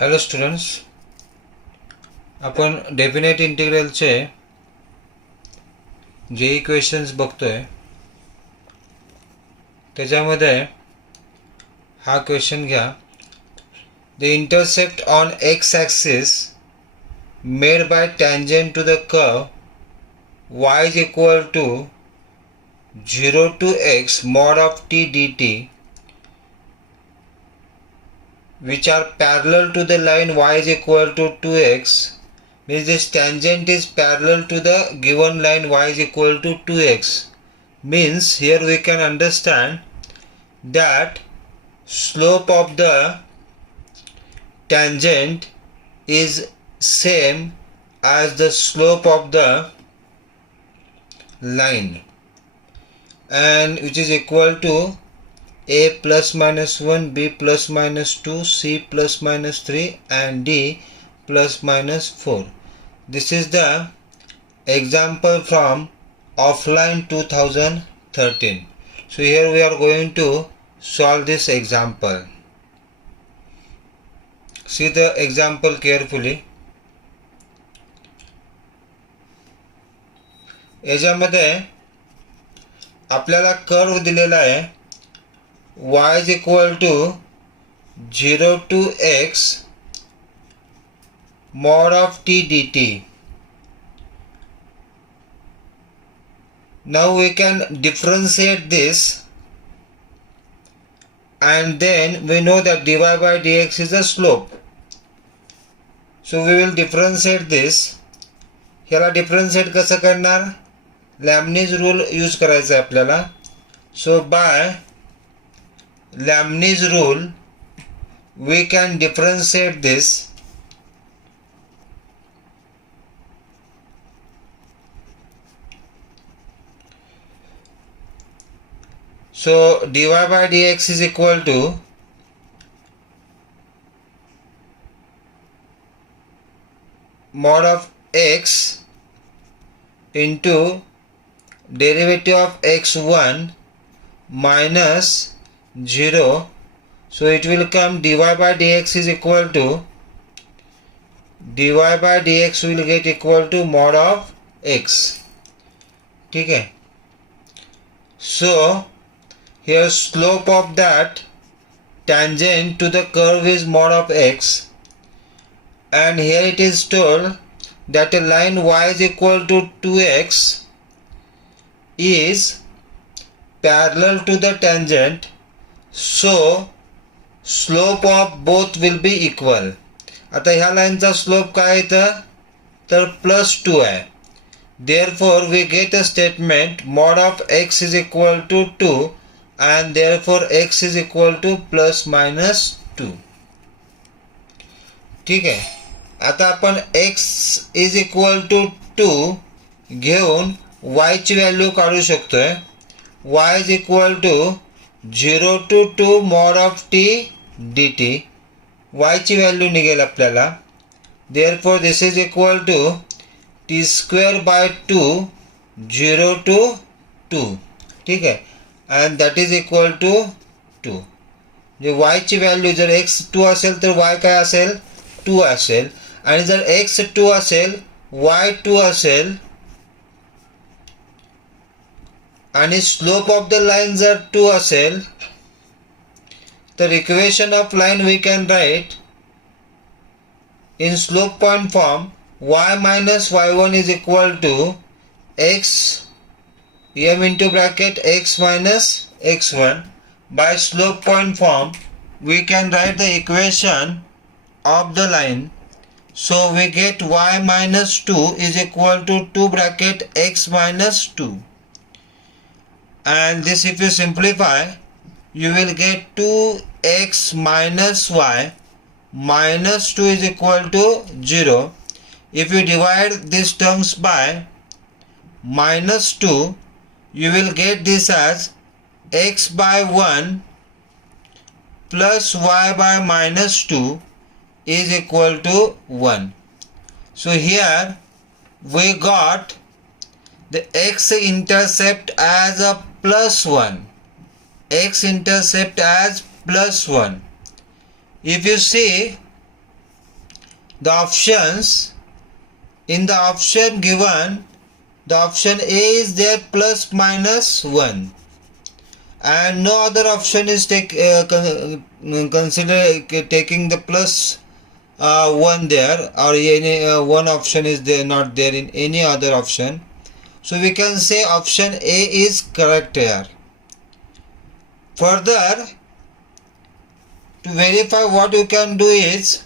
Hello students, आपण definite इंटिग्रलचे जे equations बघतोय त्याच्यामध्ये हा क्वेश्चन घ्या. The intercept on x axis made by tangent to the curve y is equal to 0 to x mod of t dt which are parallel to the line y is equal to 2x means this tangent is parallel to the given line y is equal to 2x. Means here we can understand that slope of the tangent is same as the slope of the line, and which is equal to a plus minus 1, b plus minus 2, c plus minus 3 and d plus minus 4. This is the example from offline 2013. So here we are going to solve this example. See the example carefully. याच्यामध्ये आपल्याला curve दिलेला आहे y is equal to 0 to x mod of t dt. Now we can differentiate this, and then we know that dy by dx is a slope. So we will differentiate this. ह्याला differentiate कसं करणार? Leibniz rule use करायचा आहे आपल्याला. So by Leibniz rule we can differentiate this. So dy by dx is equal to mod of x into derivative of x1 minus 0. So it will come dy by dx is equal to dy by dx will get equal to mod of x. ठीक है. So here slope of that tangent to the curve is mod of x, and here it is told that a line y is equal to 2x is parallel to the tangent, so slope of both will be equal. आता ह्या लाईनचा slope काय येतं तर +2 आहे. Therefore we get a statement mod of x is equal to 2, and therefore x is equal to plus minus 2. ठीक आहे. आता आपण x is equal to 2 घेऊन y ची व्हॅल्यू काढू शकतोय. y is equal to 0 to 2 mod of t dt. y ची value निघेल आपल्याला. Therefore this is equal to t square by 2 0 to 2. ठीक आहे. and that is equal to 2. J y ची व्हॅल्यू जर x 2 असेल तर y काय असेल 2 असेल, आणि जर x 2 असेल y 2 असेल, आणि स्लोप ऑफ द लाईन जर 2 असेल तर equation of line we can write in slope point form y minus y1 is equal to x m into bracket x minus x1. By slope point form we can write the equation of the line. So we get y minus 2 is equal to 2 bracket x minus 2. And this if you simplify you will get 2x minus y minus 2 is equal to 0. If you divide these terms by minus 2 you will get this as x by 1 plus y by minus 2 is equal to 1. So here we got the x-intercept as a +1. X-intercept as +1. If you see the options, in the option given, the option A is there plus minus 1 and no other option is consider taking the plus 1 there, or any one option is there not there in any other option. So we can say option A is correct here. Further, to verify, what you can do is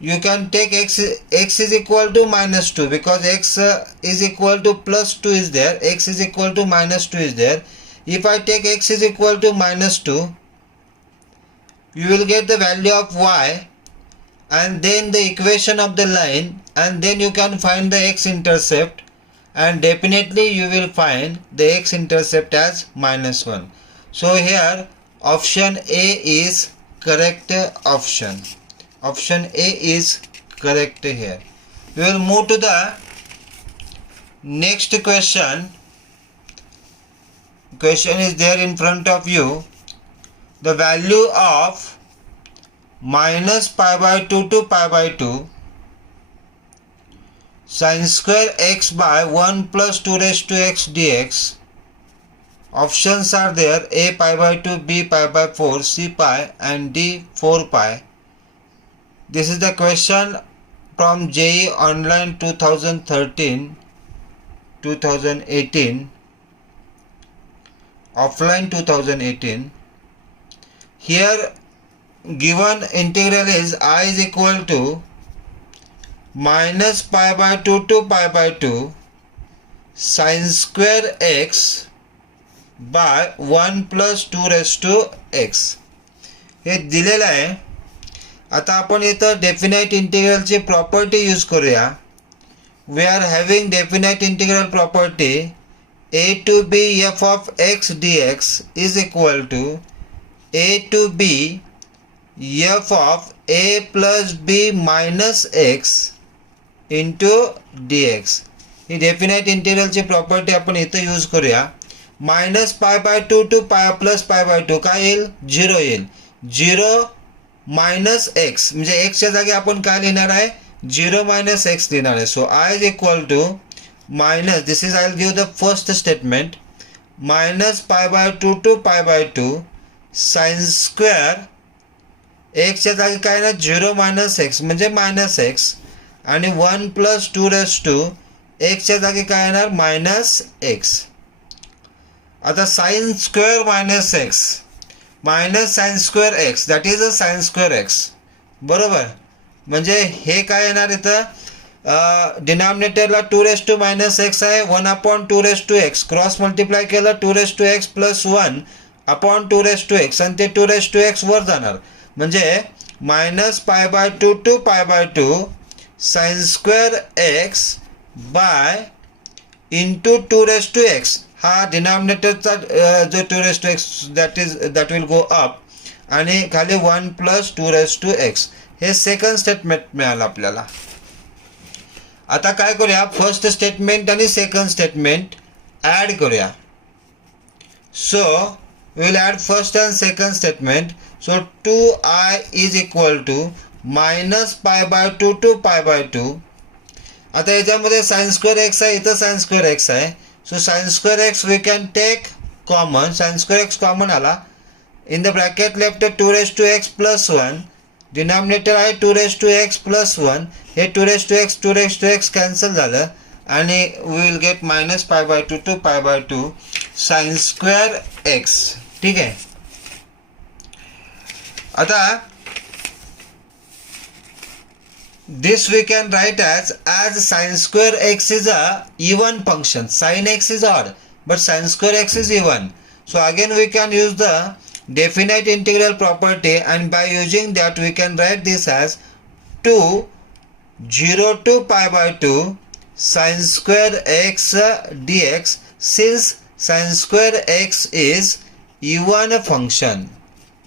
you can take x is equal to minus 2, because x is equal to plus 2 is there, x is equal to minus 2 is there. If I take x is equal to minus 2, you will get the value of y and then the equation of the line, and then you can find the x-intercept, and definitely you will find the x-intercept as minus 1. So here option A is correct option. Option A is correct here. We will move to the next question. Question is there in front of you. The value of minus pi by 2 to pi by 2 sin square x by 1 plus 2 raised to x dx. Options are there: A pi by 2, B pi by 4, C pi and D 4 pi. This is the question from JEE Online 2013-2018, offline 2018. Here given integral is I is equal to minus pi by 2 to pi by 2 sin square x by 1 plus 2 raised to x. हे दिलेलं आहे. आता आपण इथं definite इंटिग्रलची property use करूया. We are having definite integral property a to b f of x dx is equal to a to b f of a plus b minus x into dx. ही definite इंटिग्रलची property आपण इथं use करूया. Minus pi by 2 to pi plus pi by 2 काय येईल? 0 येईल. 0 minus x म्हणजे एक्सच्या जागी आपण काय लिहिणार आहे? 0 मायनस एक्स लिहिणार आहे. So I is equal to minus, this is I will give the first statement, minus pi by 2 to pi by 2 sine square एक्सच्या जागी काय ना 0 मायनस एक्स म्हणजे मायनस एक्स आणि 1 प्लस 2 रेस टू एक्सच्या जागी काय येणार? Minus x. आता sine square minus x minus sine square x that is a sine square x, बरोबर. म्हणजे हे काय येणार इथं डिनॉमिनेटरला 2 रेस टू मायनस एक्स आहे, 1 upon 2 raise to x cross multiply केलं 2 raise to x plus 1 upon 2 raise to x आणि ते 2 रेस टू एक्स वर जाणार. म्हणजे minus pi by 2 to pi by 2 sine square x by into 2 raise to x. हा डिनॉमिनेटरचा जो 2 raise to x that will go up आणि खाली 1 प्लस 2 रेस टू एक्स. हे सेकंड स्टेटमेंट मिळालं आपल्याला. आता काय करूया? फर्स्ट स्टेटमेंट आणि सेकंड स्टेटमेंट ॲड करूया. So we will add first and second statement. So 2i is equal to minus pi by 2 to pi by 2. आता याच्यामध्ये साइन स्क्वेअर एक्स आहे, इथं साइन स्क्वेअर एक्स आहे. So sine square x we can take common. Sine square x common आला. In the bracket left 2 raise to x plus 1. Denominator आहे 2 raise to x plus 1. हे 2 raise to x cancel झालं आणि we will get minus pi by 2 to pi by 2 sine square x. ठीक आहे. आता this we can write as sin square x is a even function. Sin x is odd but sin square x is even. So again we can use the definite integral property, and by using that we can write this as 2 0 to pi by 2 sin square x dx, since sin square x is even function.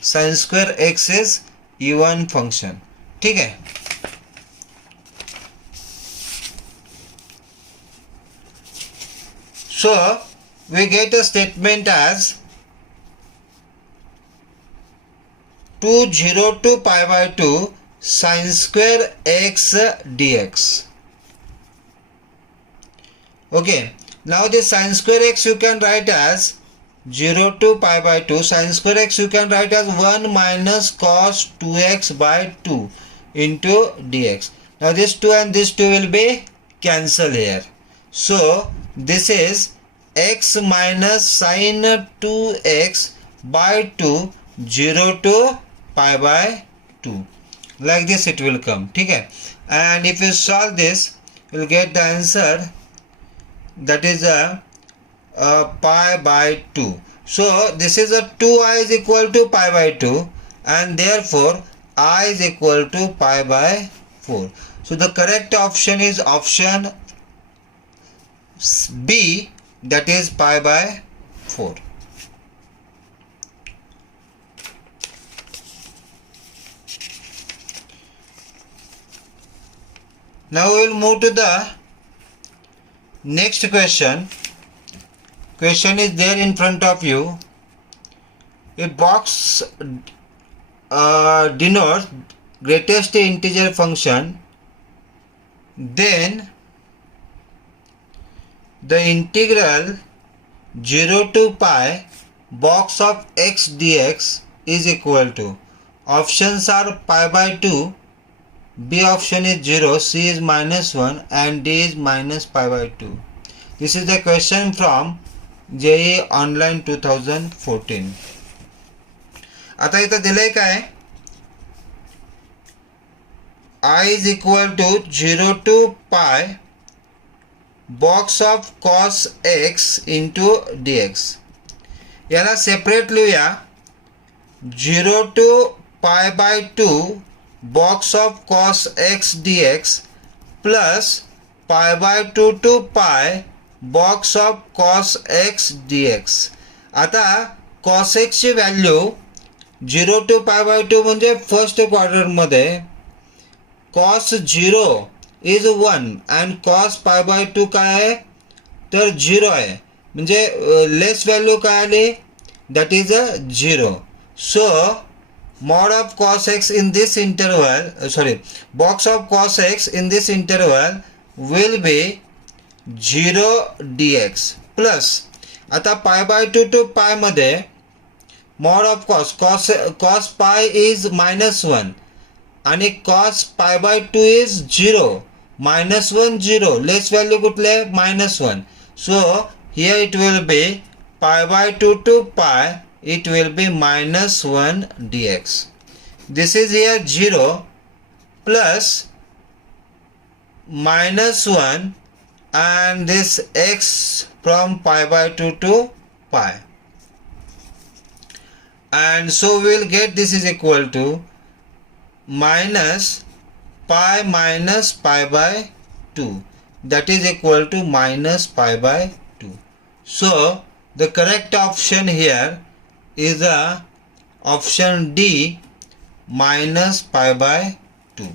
Sin square x is even function. ठीक है. So we get a statement as 2 0 to pi by 2 sin square x dx. Okay, now this sin square x you can write as 0 to pi by 2. Sin square x you can write as 1 minus cos 2x by 2 into dx. Now this 2 and this 2 will be cancelled here. So this is x minus sin 2x by 2 0 to pi by 2. Like this it will come. Okay? And if you solve this, you will get the answer, that is pi by 2. So this is a 2i is equal to pi by 2, and therefore I is equal to pi by 4. So the correct option is option B, that is pi by 4. Now we will move to the next question. Question is there in front of you. A box denotes greatest integer function. Then the integral 0 to pi box of x dx is equal to. Options are pi by 2, B option is 0, C is minus 1 and D is minus pi by 2. This is the question from JEE Online 2014. आता इथं दिलंय काय, I is equal to 0 to pi box of cos x into dx. याला separate लिहूया. 0 to pi by 2 box of cos x dx plus pi by 2 to pi box of cos x dx. आता cos x ची value 0 to pi by 2 म्हणजे first quadrant मध्ये cos 0 is 1 and cos pi by 2 काय आहे तर 0 आहे, म्हणजे less value काय आली, that is a 0. So mod of cos x in this interval, box of cos x in this interval will be 0 dx plus आता pi by 2 to pi मध्ये mod of cos pi is minus 1 आणि cos pi by 2 is 0, minus 1 0, less value कुठले minus 1. So here it will be pi by 2 to pi, it will be minus 1 dx. This is here 0 plus minus 1 and this x from pi by 2 to pi. And so we will get this is equal to minus pi minus pi by 2, that is equal to minus pi by 2. So the correct option here is the option D, minus pi by 2.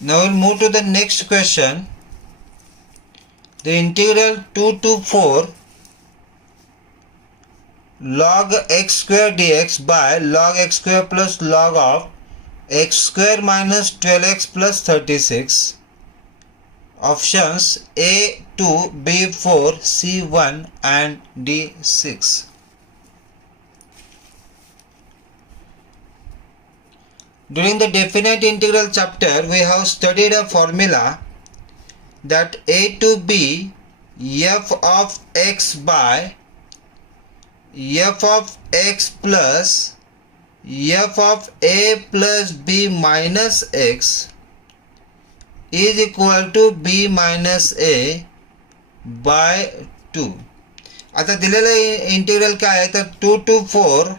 Now we'll move to the next question. The integral 2 to 4 log x square dx by log x square plus log of x square minus 12x plus 36. Options A 2, B 4, C 1 and D 6. During the definite integral chapter, we have studied a formula that A to B f of x by f of x plus f of a plus b minus x is equal to b minus a by 2. आता दिलेलं integral काय आहे तर 2 to 4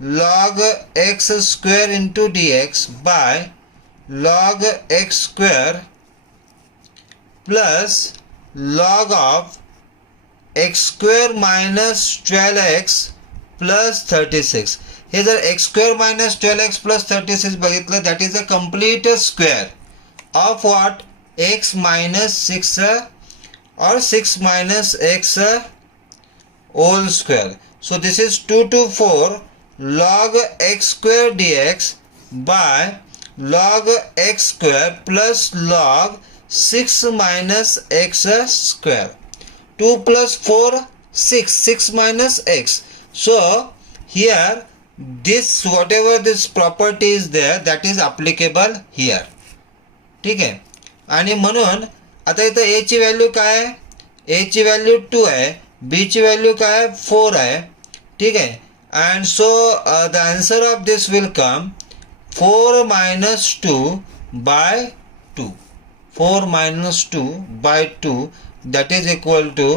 log x square into dx by log x square plus log of x square minus 12x plus 36. हे जर x square minus 12x plus 36 बघितलं, that is a complete square of what x minus 6 or 6 minus x whole square. So this is 2 to 4 log x square dx by log x square plus log 6 minus x square. 2 plus 4 6 minus x. So here this whatever this property is there, that is applicable here. ठीक आहे. आणि म्हणून आता इथं ए ची value काय आहे, ए ची व्हॅल्यू 2 आहे, बी ची व्हॅल्यू काय आहे 4 आहे. ठीक आहे. And so the answer of this will come 4 minus 2 by 2. 4 minus 2 by 2, that is equal to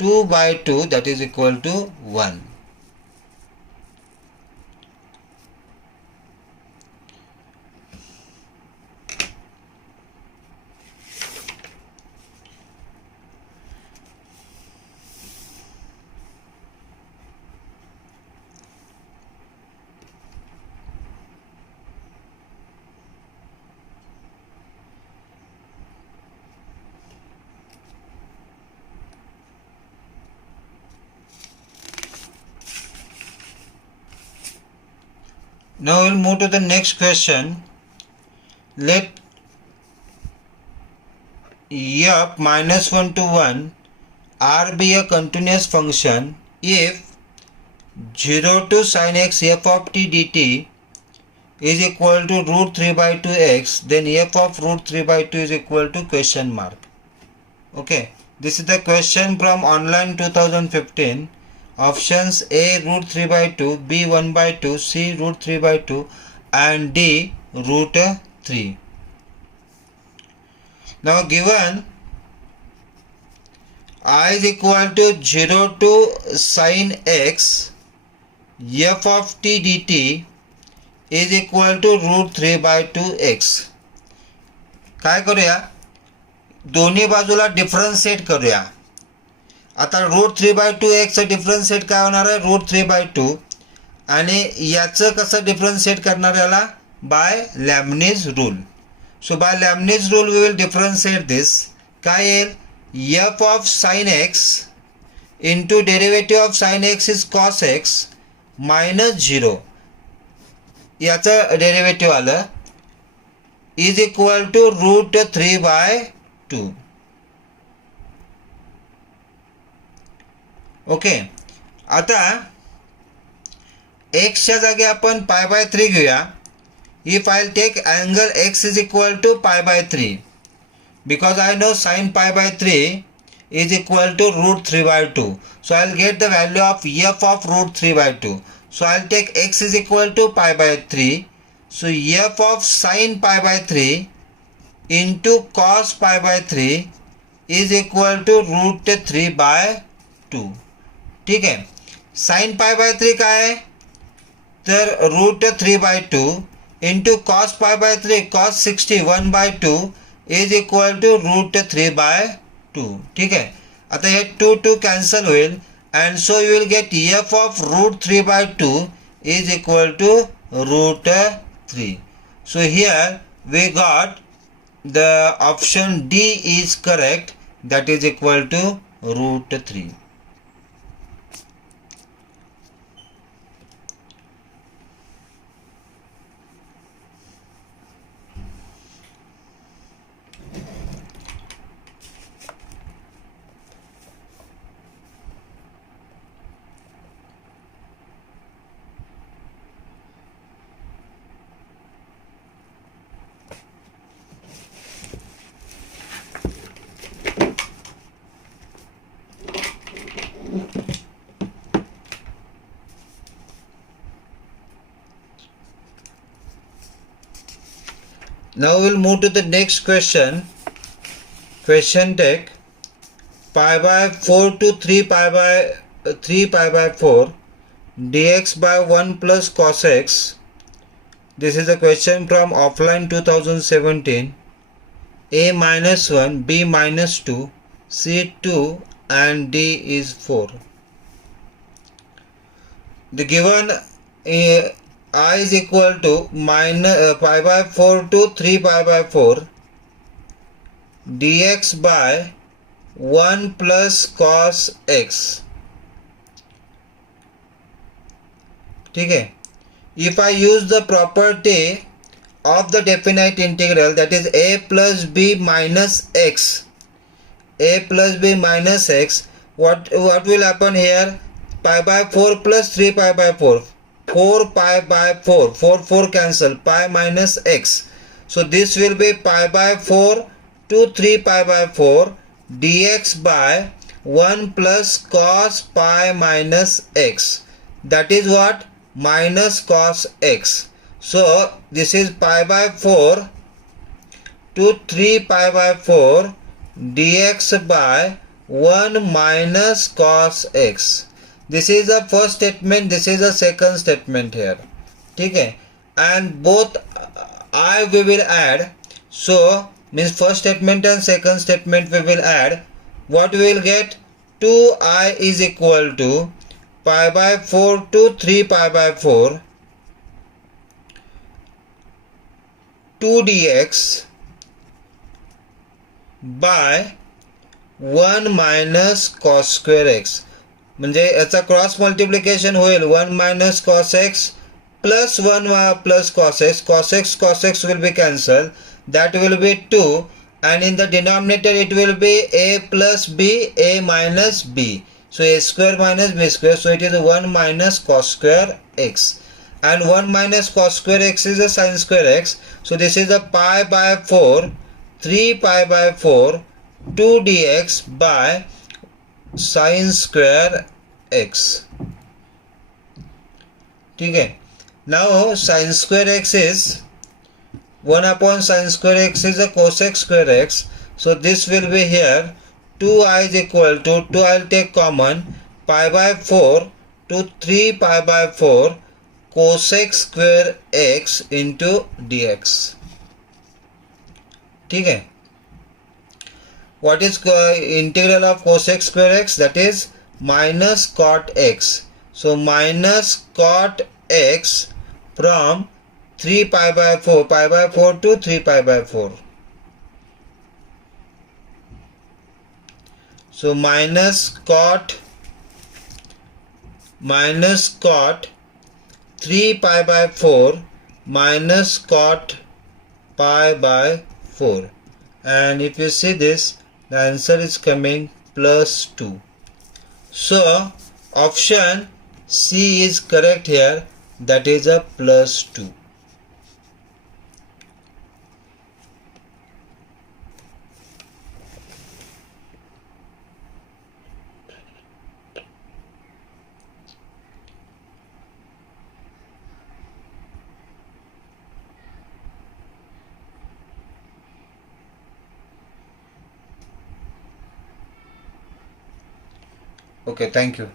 2 by 2, that is equal to 1. Now we'll move to the next question. Let f minus 1 to 1 r be a continuous function if 0 to sin x f of t dt is equal to root 3 by 2x, then f of root 3 by 2 is equal to question mark. Okay, this is the question from online 2015. Options A root 3 by 2, B 1 by 2, C root 3 by 2 and D root 3. Now given I is equal to 0 to sin x f of t dt is equal to root 3 by 2x. काय करूया, दोन्ही बाजूला differentiate करूया. आता root 3 by 2x differentiate काय होणार आहे, root 3 by 2, आणि याचं कसं डिफरन्शिएट करणार याला, by Leibniz rule. So by Leibniz rule we will differentiate this. काय येईल, f of sine x into derivative of sine x is cos x minus 0, याचं डेरिव्हेटिव्ह आलं is equal to root 3 by 2. Okay. आता एक्सच्या जागी आपण pi by 3 घेऊया. If I take angle x is equal to pi by 3, because I know sine pi by 3 is equal to root 3 by 2. So I will get the value of f of root 3 by 2. So I will take x is equal to pi by 3. So f of sine pi by 3 into cos pi by 3 is equal to root 3 by 2. ठीक आहे. Sign pi by 3 काय आहे, तर root 3 by 2 into cos pi by 3 cos 61 by 2 is equal to root 3 by 2. ठीक आहे. आता हे 2 cancel होईल and so you will get f of root 3 by 2 is equal to root 3. So here we got the option D is correct, that is equal to root 3. Now we'll move to the next question. Question take pi by 4 to 3 pi by 4 dx by 1 plus cos x. This is a question from offline 2017. A minus 1, B minus 2, C 2 and D is 4. The given I is equal to minus pi by 4 to 3 pi by 4 dx by 1 plus cos x. ठीक है. If I use the property of the definite integral, that is a plus b minus x, what will happen here? Pi by 4 plus 3 pi by 4, 4 pi by 4, 4 cancel, pi minus x. So this will be pi by 4 to 3 pi by 4 dx by 1 plus cos pi minus x. That is what? Minus cos x. So this is pi by 4 to 3 pi by 4 dx by 1 minus cos x. This is the first statement, this is the second statement here. ठीक है. And both I we will add. So means first statement and second statement we will add. What we will get? 2I is equal to pi by 4 to 3 pi by 4 2 dx by 1 minus cos square x. म्हणजे याचा cross multiplication होईल 1 minus cos x plus 1 plus cos x. Cos x will be cancelled. That will be 2, and in the denominator it will be a plus b, a minus b. So a square minus b square. So it is 1 minus cos square x. And 1 minus cos square x is a sin square x. So this is a pi by 4, 3 pi by 4, 2 dx by sin square x. ठीक है. Now sin square x is 1 upon sin square x is a cosec square x. So this will be here 2I is equal to 2, I will take common, pi by 4 to 3 pi by 4 cosec square x into dx. ठीक है. What is integral of cosec square x? That is minus cot x. So minus cot x from 3 pi by 4 to 3 pi by 4. So minus cot 3 pi by 4 minus cot pi by 4. And if you see this, the answer is coming plus 2. So option C is correct here, that is a plus 2. Okay, thank you.